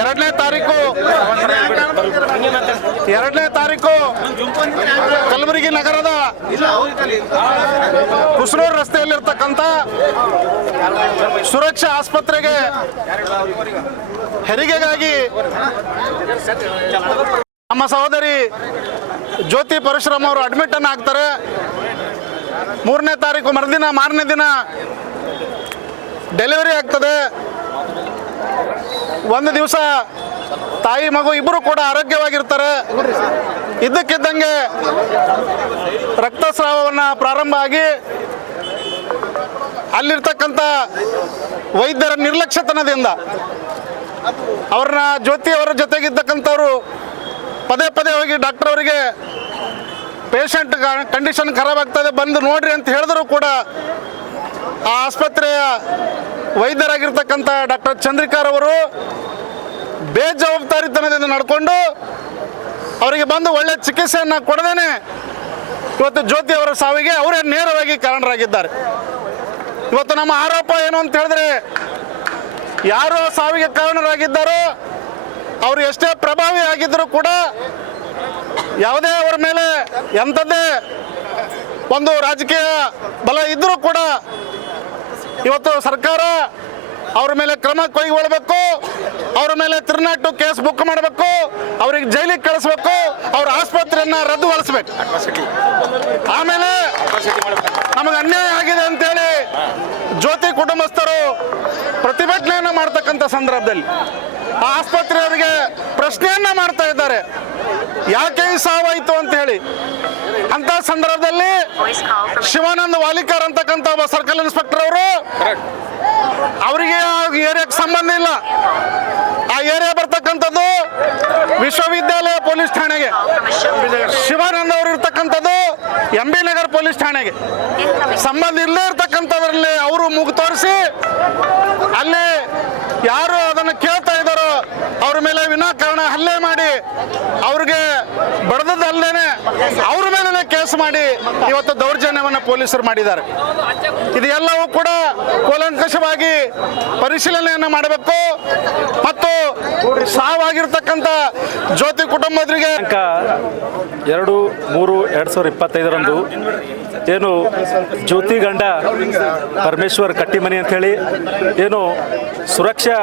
ಎರಡನೇ ತಾರೀಕು. ಎರಡನೇ ತಾರೀಕು. ಕಲಬುರಗಿ ನಗರದ ಕುಸನೂರು ರಸ್ತೆಯಲ್ಲಿರ್ತಕ್ಕಂಥ ಸುರಕ್ಷಾ ಆಸ್ಪತ್ರೆಗೆ ಹೆರಿಗೆಗಾಗಿ ನಮ್ಮ ಸಹೋದರಿ ಜ್ಯೋತಿ ಪರಶುರಾಮ್ ಅವರು ಅಡ್ಮಿಟ್ ಅನ್ನು ಆಗ್ತಾರೆ. ಮೂರನೇ ತಾರೀಕು ಮರುದಿನ ಮಾರನೇ ದಿನ ಡೆಲಿವರಿ ಆಗ್ತದೆ. ಒಂದು ದಿವಸ ತಾಯಿ ಮಗು ಇಬ್ಬರು ಕೂಡ ಆರೋಗ್ಯವಾಗಿರ್ತಾರೆ. ಇದ್ದಕ್ಕಿದ್ದಂಗೆ ರಕ್ತಸ್ರಾವವನ್ನು ಪ್ರಾರಂಭ ಆಗಿ ಅಲ್ಲಿರ್ತಕ್ಕಂಥ ವೈದ್ಯರ ನಿರ್ಲಕ್ಷ್ಯತನದಿಂದ ಅವ್ರನ್ನ ಜ್ಯೋತಿಯವರ ಜೊತೆಗಿದ್ದಕ್ಕಂಥವ್ರು ಪದೇ ಪದೇ ಹೋಗಿ ಡಾಕ್ಟರ್ ಅವರಿಗೆ ಪೇಷಂಟ್ ಕಂಡೀಷನ್ ಖರಾಬ್ ಆಗ್ತದೆ ಬಂದು ನೋಡ್ರಿ ಅಂತ ಹೇಳಿದ್ರು ಕೂಡ ಆ ಆಸ್ಪತ್ರೆಯ ವೈದ್ಯರಾಗಿರ್ತಕ್ಕಂಥ ಡಾಕ್ಟರ್ ಚಂದ್ರಿಕಾರವರು ಬೇಜವಾಬ್ದಾರಿತನದಿಂದ ನಡ್ಕೊಂಡು ಅವರಿಗೆ ಬಂದು ಒಳ್ಳೆ ಚಿಕಿತ್ಸೆಯನ್ನು ಕೊಡದೇನೆ ಇವತ್ತು ಜ್ಯೋತಿ ಅವರ ಸಾವಿಗೆ ಅವರೇ ನೇರವಾಗಿ ಕಾರಣರಾಗಿದ್ದಾರೆ. ಇವತ್ತು ನಮ್ಮ ಆರೋಪ ಏನು ಅಂತ ಹೇಳಿದ್ರೆ, ಯಾರು ಸಾವಿಗೆ ಕಾರಣರಾಗಿದ್ದಾರೋ, ಅವರು ಎಷ್ಟೇ ಪ್ರಭಾವಿ ಆಗಿದ್ದರೂ ಕೂಡ ಯಾವುದೇ ಅವರ ಮೇಲೆ ಎಂಥದ್ದೇ ಒಂದು ರಾಜಕೀಯ ಬಲ ಇದ್ದರೂ ಕೂಡ ಇವತ್ತು ಸರ್ಕಾರ ಅವ್ರ ಮೇಲೆ ಕ್ರಮ ಕೈಗೊಳ್ಳಬೇಕು, ಅವ್ರ ಮೇಲೆ ತಿರುನಾಟು ಕೇಸ್ ಬುಕ್ ಮಾಡಬೇಕು, ಅವ್ರಿಗೆ ಜೈಲಿಗೆ ಕಳಿಸ್ಬೇಕು, ಅವ್ರ ಆಸ್ಪತ್ರೆಯನ್ನ ರದ್ದುಗೊಳಿಸ್ಬೇಕು. ಆಮೇಲೆ ನಮಗೆ ಅನ್ಯಾಯ ಆಗಿದೆ ಅಂತೇಳಿ ಜ್ಯೋತಿ ಕುಟುಂಬಸ್ಥರು ಪ್ರತಿಭಟನೆಯನ್ನು ಮಾಡ್ತಕ್ಕಂಥ ಸಂದರ್ಭದಲ್ಲಿ ಆಸ್ಪತ್ರೆಯವರಿಗೆ ಪ್ರಶ್ನೆಯನ್ನ ಮಾಡ್ತಾ ಇದ್ದಾರೆ. ಯಾಕೆ ಈ ಸಾವಾಯಿತು ಅಂತ ಹೇಳಿ. ಅಂತ ಸಂದರ್ಭದಲ್ಲಿ ಶಿವಾನಂದ ವಾಲಿಕರ್ ಅಂತಕ್ಕಂಥ ಒಬ್ಬ ಸರ್ಕಲ್ ಇನ್ಸ್ಪೆಕ್ಟರ್ ಅವರು, ಅವರಿಗೆ ಆ ಏರಿಯಾಕ್ಕೆ ಸಂಬಂಧ ಇಲ್ಲ. ಆ ಏರಿಯಾ ಬರ್ತಕ್ಕಂಥದ್ದು ವಿಶ್ವವಿದ್ಯಾಲಯ ಪೊಲೀಸ್ ಠಾಣೆಗೆ. ಶಿವಾನಂದ ಅವರು ಇರ್ತಕ್ಕಂಥದ್ದು ಎಂ ಬಿ ನಗರ್ ಪೊಲೀಸ್ ಠಾಣೆಗೆ. ಸಂಬಂಧ ಇಲ್ಲೇ ಇರ್ತಕ್ಕಂಥದ್ರಲ್ಲಿ ಅವರು ಮುಗು ತೋರಿಸಿ, ಅಲ್ಲಿ ಯಾರು ಅದನ್ನು ಕೇಳ್ತಾ ಇದ್ದಾರೋ ವಿನಾಕಾರಣ ಹಲ್ಲೆ ಮಾಡಿ ಅವ್ರಿಗೆ ಬಡದಲ್ಲೇನೆ ಅವ್ರ ಮೇಲೆ ಕೇಸ್ ಮಾಡಿ ಇವತ್ತು ದೌರ್ಜನ್ಯವನ್ನು ಪೊಲೀಸರು ಮಾಡಿದ್ದಾರೆ. ಇದೆಲ್ಲವೂ ಕೂಡ ಕೂಲಂಕಷವಾಗಿ ಪರಿಶೀಲನೆಯನ್ನು ಮಾಡಬೇಕು ಮತ್ತು ಸಾವಾಗಿರ್ತಕ್ಕಂಥ ಜ್ಯೋತಿ ಕುಟುಂಬದರಿಗೆ ಎರಡು, ಮೂರು, ಎರಡು ಸಾವಿರದ ಇಪ್ಪತ್ತೈದರಂದು ಏನು ಜ್ಯೋತಿ ಗಂಡ ಪರಮೇಶ್ವರ್ ಕಟ್ಟಿಮನಿ ಅಂಥೇಳಿ ಏನು ಸುರಕ್ಷಾ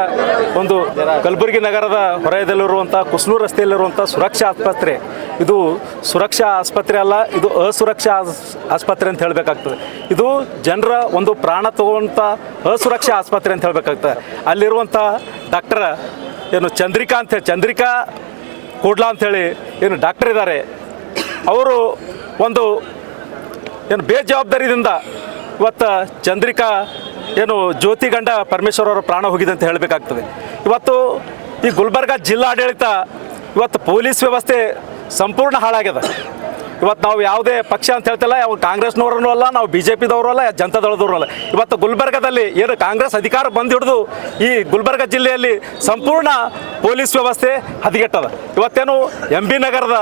ಒಂದು ಕಲಬುರಗಿ ನಗರದ ಹೊರಯದಲ್ಲಿರುವಂಥ ಕುಸ್ನೂರು ರಸ್ತೆಯಲ್ಲಿರುವಂಥ ಸುರಕ್ಷಾ ಆಸ್ಪತ್ರೆ. ಇದು ಸುರಕ್ಷಾ ಆಸ್ಪತ್ರೆ ಅಲ್ಲ, ಇದು ಅಸುರಕ್ಷಾ ಆಸ್- ಆಸ್ಪತ್ರೆ ಅಂತ ಹೇಳಬೇಕಾಗ್ತದೆ. ಇದು ಜನರ ಒಂದು ಪ್ರಾಣ ತಗೊಂಥ ಅಸುರಕ್ಷಾ ಆಸ್ಪತ್ರೆ ಅಂತ ಹೇಳಬೇಕಾಗ್ತದೆ. ಅಲ್ಲಿರುವಂಥ ಡಾಕ್ಟರ್ ಏನು ಚಂದ್ರಿಕಾ ಅಂತ ಚಂದ್ರಿಕಾ ಕೂಡ್ಲಾ ಅಂಥೇಳಿ ಏನು ಡಾಕ್ಟರ್ ಇದ್ದಾರೆ ಅವರು ಒಂದು ಏನು ಬೇಜವಾಬ್ದಾರಿಯಿಂದ ಇವತ್ತು ಚಂದ್ರಿಕಾ ಏನು ಜ್ಯೋತಿ ಗಂಡ ಪರಮೇಶ್ವರ್ ಅವರ ಪ್ರಾಣ ಹೋಗಿದೆ ಅಂತ ಹೇಳಬೇಕಾಗ್ತದೆ. ಇವತ್ತು ಈ ಗುಲ್ಬರ್ಗ ಜಿಲ್ಲಾಡಳಿತ ಇವತ್ತು ಪೊಲೀಸ್ ವ್ಯವಸ್ಥೆ ಸಂಪೂರ್ಣ ಹಾಳಾಗ್ಯದ. ಇವತ್ತು ನಾವು ಯಾವುದೇ ಪಕ್ಷ ಅಂತ ಹೇಳ್ತಿಲ್ಲ, ಯಾವ ಕಾಂಗ್ರೆಸ್ನವರೂ ಅಲ್ಲ, ನಾವು ಬಿ ಜೆ ಪಿದವರು ಅಲ್ಲ, ಜನತಾದಳದವರು ಅಲ್ಲ. ಇವತ್ತು ಗುಲ್ಬರ್ಗದಲ್ಲಿ ಏನು ಕಾಂಗ್ರೆಸ್ ಅಧಿಕಾರ ಬಂದು ಹಿಡಿದು ಈ ಗುಲ್ಬರ್ಗ ಜಿಲ್ಲೆಯಲ್ಲಿ ಸಂಪೂರ್ಣ ಪೊಲೀಸ್ ವ್ಯವಸ್ಥೆ ಹದಗೆಟ್ಟದ. ಇವತ್ತೇನು ಎಂ ಬಿ ನಗರದ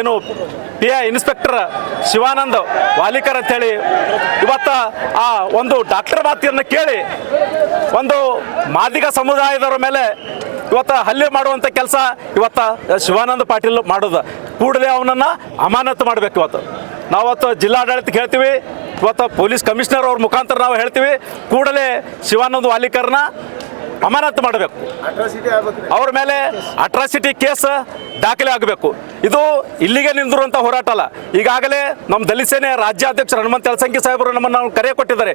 ಏನು P I inspector Shivanand Walikar ಅಂತೇಳಿ ಇವತ್ತ ಆ ಒಂದು ಡಾಕ್ಟರ್ ಮಾತಿಯನ್ನು ಕೇಳಿ ಒಂದು ಮಾದಿಗ ಸಮುದಾಯದವರ ಮೇಲೆ ಇವತ್ತ ಹಲ್ಲೆ ಮಾಡುವಂಥ ಕೆಲಸ ಇವತ್ತು ಶಿವಾನಂದ ಪಾಟೀಲ್ ಮಾಡೋದು. ಕೂಡಲೇ ಅವನನ್ನು ಅಮಾನತು ಮಾಡಬೇಕು ಇವತ್ತು. ನಾವತ್ತು ಜಿಲ್ಲಾಡಳಿತಕ್ಕೆ ಹೇಳ್ತೀವಿ ಇವತ್ತು ಪೊಲೀಸ್ ಕಮಿಷನರ್ ಅವ್ರ ಮುಖಾಂತರ ನಾವು ಹೇಳ್ತೀವಿ ಕೂಡಲೇ ಶಿವಾನಂದ ವಾಲಿಕರ್ನ ಅಮಾನತು ಮಾಡಬೇಕು. ಅವ್ರ ಮೇಲೆ ಅಟ್ರಾಸಿಟಿ ಕೇಸ್ ದಾಖಲೆ ಆಗಬೇಕು. ಇದು ಇಲ್ಲಿಗೆ ನಿಂದಿರುವಂಥ ಹೋರಾಟ ಅಲ್ಲ. ಈಗಾಗಲೇ ನಮ್ಮ ದಲಿತ ಸೇನೆ ರಾಜ್ಯಾಧ್ಯಕ್ಷ ಹನುಮಂತ ಯಲಸಂಗಿ ಸಾಹೇಬರು ನಮ್ಮನ್ನು ಕರೆ ಕೊಟ್ಟಿದ್ದಾರೆ.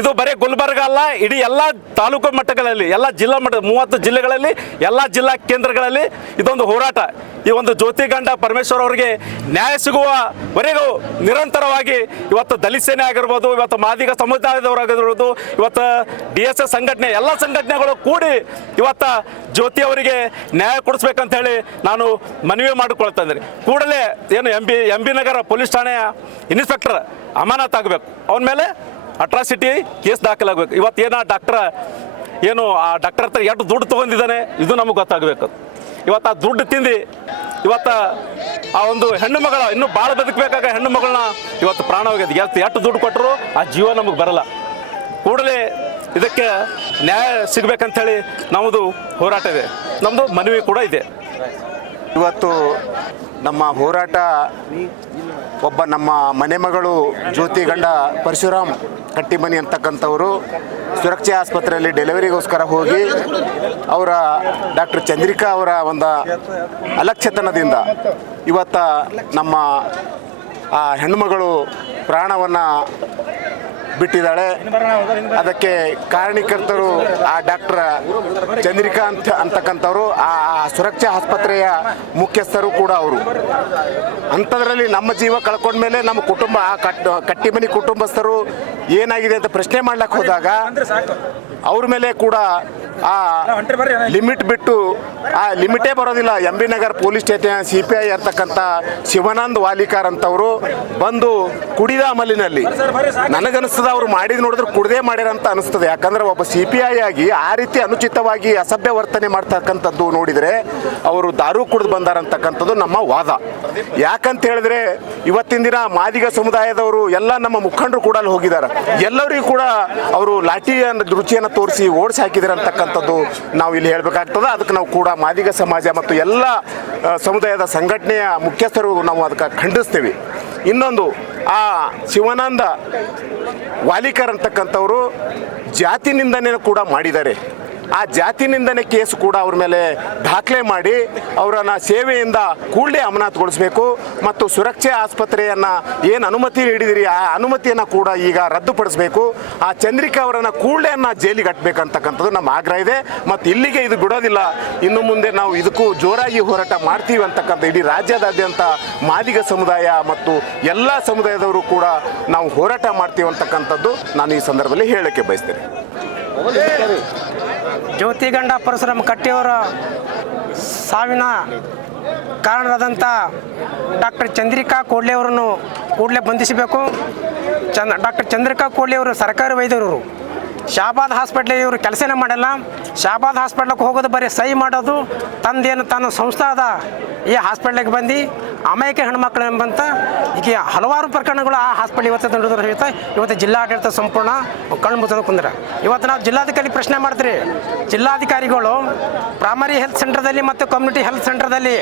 ಇದು ಬರೀ ಗುಲ್ಬರ್ಗ ಅಲ್ಲ, ಇಡೀ ಎಲ್ಲ ತಾಲೂಕು ಮಟ್ಟಗಳಲ್ಲಿ, ಎಲ್ಲ ಜಿಲ್ಲಾ ಮಟ್ಟ, ಮೂವತ್ತು ಜಿಲ್ಲೆಗಳಲ್ಲಿ, ಎಲ್ಲ ಜಿಲ್ಲಾ ಕೇಂದ್ರಗಳಲ್ಲಿ ಇದೊಂದು ಹೋರಾಟ. ಈ ಒಂದು ಜ್ಯೋತಿ ಗಂಡ ಪರಮೇಶ್ವರ್ ಅವರಿಗೆ ನ್ಯಾಯ ಸಿಗುವವರೆಗೂ ನಿರಂತರವಾಗಿ ಇವತ್ತು ದಲಿತ ಸೇನೆ ಆಗಿರ್ಬೋದು, ಇವತ್ತು ಮಾದಿಗ ಸಮುದಾಯದವರಾಗಿರ್ಬೋದು ಇವತ್ತು ಡಿ ಎಸ್ ಎಸ್ ಸಂಘಟನೆ, ಎಲ್ಲ ಸಂಘಟನೆಗಳು ಕೂಡಿ ಇವತ್ತು ಜ್ಯೋತಿ ಅವರಿಗೆ ನ್ಯಾಯ ಕೊಡಿಸ್ಬೇಕಂತ ಹೇಳಿ ನಾನು ಮನವಿ ಮಾಡಿಕೊಳ್ತಾ ಇದ್ದೀನಿ ಕೂಡಲೇ ಏನು ಎಂ ಬಿ ಎಂ ಬಿ ನಗರ ಪೊಲೀಸ್ ಠಾಣೆಯ ಇನ್ಸ್ಪೆಕ್ಟರ್ ಅಮಾನತ್ ಆಗಬೇಕು. ಅವನ ಮೇಲೆ ಅಟ್ರಾಸಿಟಿ ಕೇಸ್ ದಾಖಲಾಗಬೇಕು. ಇವತ್ತು ಏನು ಡಾಕ್ಟ್ರ ಏನು ಆ ಡಾಕ್ಟರ್ ಹತ್ರ ಎಷ್ಟು ದುಡ್ಡು ತೊಗೊಂಡಿದ್ದಾನೆ, ಇದು ನಮಗೆ ಗೊತ್ತಾಗಬೇಕು. ಇವತ್ತು ಆ ದುಡ್ಡು ತಿಂದು, ಇವತ್ತು ಆ ಒಂದು ಹೆಣ್ಣು ಮಗಳ ಇನ್ನೂ ಭಾಳ ಬದುಕಬೇಕಾಗ ಹೆಣ್ಣು ಮಗಳನ್ನ ಇವತ್ತು ಪ್ರಾಣ ಹೋಗಿದೆ ಎಷ್ಟು ಎಷ್ಟು ದುಡ್ಡು ಕೊಟ್ಟರು ಆ ಜೀವ ನಮಗೆ ಬರಲ್ಲ. ಕೂಡಲೇ ಇದಕ್ಕೆ ನ್ಯಾಯ ಸಿಗ್ಬೇಕಂತೇಳಿ ನಮ್ಮದು ಹೋರಾಟ ಇದೆ. ನಮ್ಮದು ಮನವಿ ಕೂಡ ಇದೆ. ಇವತ್ತು ನಮ್ಮ ಹೋರಾಟ ಒಬ್ಬ ನಮ್ಮ ಮನೆ ಮಗಳು ಜ್ಯೋತಿ ಗಂಡ ಪರಶುರಾಮ್ ಕಟ್ಟಿಮನಿ ಅಂತಕ್ಕಂಥವರು ಸುರಕ್ಷೆ ಆಸ್ಪತ್ರೆಯಲ್ಲಿ ಡೆಲಿವರಿಗೋಸ್ಕರ ಹೋಗಿ ಅವರ ಡಾಕ್ಟರ್ ಚಂದ್ರಿಕಾ ಅವರ ಒಂದು ಅಲಕ್ಷ್ಯತನದಿಂದ ಇವತ್ತ ನಮ್ಮ ಆ ಹೆಣ್ಣುಮಗಳು ಪ್ರಾಣವನ್ನು ಬಿಟ್ಟಿದ್ದಾಳೆ. ಅದಕ್ಕೆ ಕಾರಣೀಕರ್ತರು ಆ ಡಾಕ್ಟರ್ ಚಂದ್ರಿಕಾ ಅಂತ ಅಂತಕ್ಕಂಥವ್ರು, ಆ ಸುರಕ್ಷಾ ಆಸ್ಪತ್ರೆಯ ಮುಖ್ಯಸ್ಥರು ಕೂಡ ಅವರು. ಅಂಥದ್ರಲ್ಲಿ ನಮ್ಮ ಜೀವ ಕಳ್ಕೊಂಡ್ಮೇಲೆ ನಮ್ಮ ಕುಟುಂಬ, ಆ ಕಟ್ಟಿ ಕಟ್ಟಿಮನಿ ಕುಟುಂಬಸ್ಥರು ಏನಾಗಿದೆ ಅಂತ ಪ್ರಶ್ನೆ ಮಾಡ್ಲಿಕ್ಕೆ ಹೋದಾಗ, ಅವ್ರ ಮೇಲೆ ಕೂಡ ಆ ಲಿಮಿಟ್ ಬಿಟ್ಟು ಆ ಲಿಮಿಟೇ ಬರೋದಿಲ್ಲ. M B Nagar police station C P I ಇರ್ತಕ್ಕಂಥ ಶಿವಾನಂದ್ ವಾಲಿಕಾರ್ ಅಂತವರು ಬಂದು ಕುಡಿದ ಅಮಲಿನಲ್ಲಿ ನನಗನ್ನಿಸ್ತದ ಅವ್ರು ಮಾಡಿದ್ ನೋಡಿದ್ರೆ ಕುಡಿದೇ ಮಾಡ್ಯಾರ ಅಂತ ಅನಿಸ್ತದೆ. ಯಾಕಂದ್ರೆ ಒಬ್ಬ ಸಿ ಪಿ ಐ ಆಗಿ ಆ ರೀತಿ ಅನುಚಿತವಾಗಿ ಅಸಭ್ಯ ವರ್ತನೆ ಮಾಡ್ತಕ್ಕಂಥದ್ದು ನೋಡಿದರೆ ಅವರು ದಾರು ಕುಡಿದು ಬಂದಾರಂತಕ್ಕಂಥದ್ದು ನಮ್ಮ ವಾದ. ಯಾಕಂತ ಹೇಳಿದ್ರೆ ಇವತ್ತಿನ ದಿನ ಮಾದಿಗ ಸಮುದಾಯದವರು ಎಲ್ಲ ನಮ್ಮ ಮುಖಂಡರು ಕೂಡ ಅಲ್ಲಿ ಹೋಗಿದ್ದಾರೆ ಎಲ್ಲರಿಗೂ ಕೂಡ ಅವರು ಲಾಠಿಯ ರುಚಿಯನ್ನು ತೋರಿಸಿ ಓಡಿಸಿ ಹಾಕಿದ್ದಾರೆ ಅಂತಕ್ಕಂಥದ್ದು ನಾವು ಇಲ್ಲಿ ಹೇಳಬೇಕಾಗ್ತದೆ. ಅದಕ್ಕೆ ನಾವು ಕೂಡ ಮಾದಿಗ ಸಮಾಜ ಮತ್ತು ಎಲ್ಲ ಸಮುದಾಯದ ಸಂಘಟನೆಯ ಮುಖ್ಯಸ್ಥರು ನಾವು ಅದಕ್ಕೆ ಖಂಡಿಸ್ತೀವಿ. ಇನ್ನೊಂದು, ಆ ಶಿವಾನಂದ ವಾಲಿಕರ್ ಅಂತಕ್ಕಂಥವರು ಜಾತಿ ನಿಂದನೆ ಕೂಡ ಮಾಡಿದ್ದಾರೆ. ಆ ಜಾತಿ ನಿಂದನೆ ಕೇಸ್ ಕೂಡ ಅವ್ರ ಮೇಲೆ ದಾಖಲೆ ಮಾಡಿ ಅವರನ್ನ ಸೇವೆಯಿಂದ ಕೂಡಲೇ ಅಮಾನತುಗೊಳಿಸಬೇಕು ಮತ್ತು ಸುರಕ್ಷೆ ಆಸ್ಪತ್ರೆಯನ್ನು ಏನು ಅನುಮತಿ ನೀಡಿದಿರಿ, ಆ ಅನುಮತಿಯನ್ನು ಕೂಡ ಈಗ ರದ್ದುಪಡಿಸಬೇಕು. ಆ ಚಂದ್ರಿಕಾ ಅವರನ್ನು ಕೂಡಲೇ ಜೈಲಿಗೆ ಕಟ್ಟಬೇಕಂತಕ್ಕಂಥದ್ದು ನಮ್ಮ ಆಗ್ರಹ ಇದೆ. ಮತ್ತು ಇಲ್ಲಿಗೆ ಇದು ಬಿಡೋದಿಲ್ಲ. ಇನ್ನು ಮುಂದೆ ನಾವು ಇದಕ್ಕೂ ಜೋರಾಗಿ ಹೋರಾಟ ಮಾಡ್ತೀವಿ ಅಂತಕ್ಕಂಥ ಇಡೀ ರಾಜ್ಯದಾದ್ಯಂತ ಮಾದಿಗ ಸಮುದಾಯ ಮತ್ತು ಎಲ್ಲ ಸಮುದಾಯದವರು ಕೂಡ ನಾವು ಹೋರಾಟ ಮಾಡ್ತೀವಿ ಅಂತಕ್ಕಂಥದ್ದು ನಾನು ಈ ಸಂದರ್ಭದಲ್ಲಿ ಹೇಳಕ್ಕೆ ಬಯಸ್ತೇನೆ. ಜ್ಯೋತಿಗಂಡ ಪರಶುರಾಮ ಕಟ್ಟಿಯವರ ಸಾವಿನ ಕಾರಣರಾದಂಥ ಡಾಕ್ಟರ್ ಚಂದ್ರಿಕಾ ಕೋಡ್ಲೆ ಅವರನ್ನು ಕೂಡಲೇ ಬಂಧಿಸಬೇಕು. ಚಂದ ಡಾಕ್ಟರ್ ಚಂದ್ರಿಕಾ ಕೋಡ್ಲೆ ಅವರು ಸರ್ಕಾರಿ ವೈದ್ಯರು. ಶಾಬಾದ್ ಹಾಸ್ಪಿಟ್ಲ್ ಇವರು ಕೆಲಸನೇ ಮಾಡಲ್ಲ. ಶಾಬಾದ್ ಹಾಸ್ಪಿಟ್ಲಿಗೆ ಹೋಗೋದು ಬರೀ ಸಹಿ ಮಾಡೋದು, ತಂದೇನು ತನ್ನ ಸಂಸ್ಥಾದ ಈ ಹಾಸ್ಪಿಟ್ಲಿಗೆ ಬಂದು ಅಮಾಯಕ ಹೆಣ್ಮಕ್ಳು ಎಂಬಂತ ಈಗ ಹಲವಾರು ಪ್ರಕರಣಗಳು ಆ ಹಾಸ್ಪಿಟ್ಲ್ ಇವತ್ತು ದೊಡ್ಡದ್ರ ಸಹಿತ ಇವತ್ತು ಜಿಲ್ಲಾಡಳಿತ ಸಂಪೂರ್ಣ ಕಣ್ಣು ಮುಚ್ಚೋದು ಕುಂದ್ರೆ. ಇವತ್ತು ನಾವು ಜಿಲ್ಲಾಧಿಕಾರಿ ಪ್ರಶ್ನೆ ಮಾಡ್ತೀರಿ. ಜಿಲ್ಲಾಧಿಕಾರಿಗಳು ಪ್ರೈಮರಿ ಹೆಲ್ತ್ ಸೆಂಟರ್ದಲ್ಲಿ ಮತ್ತು ಕಮ್ಯುನಿಟಿ ಹೆಲ್ತ್ ಸೆಂಟರ್ದಲ್ಲಿ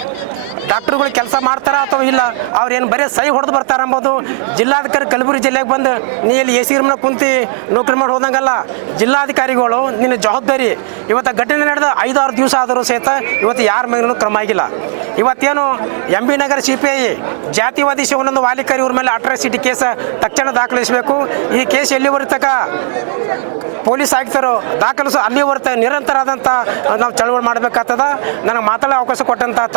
ಡಾಕ್ಟರ್ಗಳು ಕೆಲಸ ಮಾಡ್ತಾರಾ ಅಥವಾ ಇಲ್ಲ? ಅವ್ರೇನು ಬರೀ ಸಹಿ ಹೊಡೆದು ಬರ್ತಾರ ಅಂಬೋದು ಜಿಲ್ಲಾಧಿಕಾರಿ ಕಲಬುರಗಿ ಜಿಲ್ಲೆಗೆ ಬಂದು, ನೀ ಇಲ್ಲಿ ಎ ಸಿ ರೂಮ್ನ ಕುಂತು ನೌಕರಿ ಮಾಡಿ ಹೋದಂಗಲ್ಲ. ಜಿಲ್ಲಾಧಿಕಾರಿಗಳು ನಿನ್ನ ಜವಾಬ್ದಾರಿ. ಇವತ್ತು ಘಟನೆ ನಡೆದ ಐದಾರು ದಿವಸ ಆದರೂ ಸಹಿತ ಇವತ್ತು ಯಾರ ಮೇಲೂ ಕ್ರಮ ಆಗಿಲ್ಲ. ಇವತ್ತೇನು M B Nagar C P I ಜಾತಿವಾದಿ Shivananda Walikar ಇವ್ರ ಮೇಲೆ ಅಟ್ರಾಸಿಟಿ ಕೇಸ್ ತಕ್ಷಣ ದಾಖಲಿಸಬೇಕು. ಈ ಕೇಸ್ ಎಲ್ಲಿ ತಕ ಪೊಲೀಸ್ ಆಯುಕ್ತರು ದಾಖಲಿಸೋ ನಿರಂತರ ಆದಂಥ ನಾವು ಚಳವಳಿ ಮಾಡಬೇಕಾಗ್ತದ. ನನಗೆ ಮಾತಾಡೋ ಅವಕಾಶ ಕೊಟ್ಟಂಥ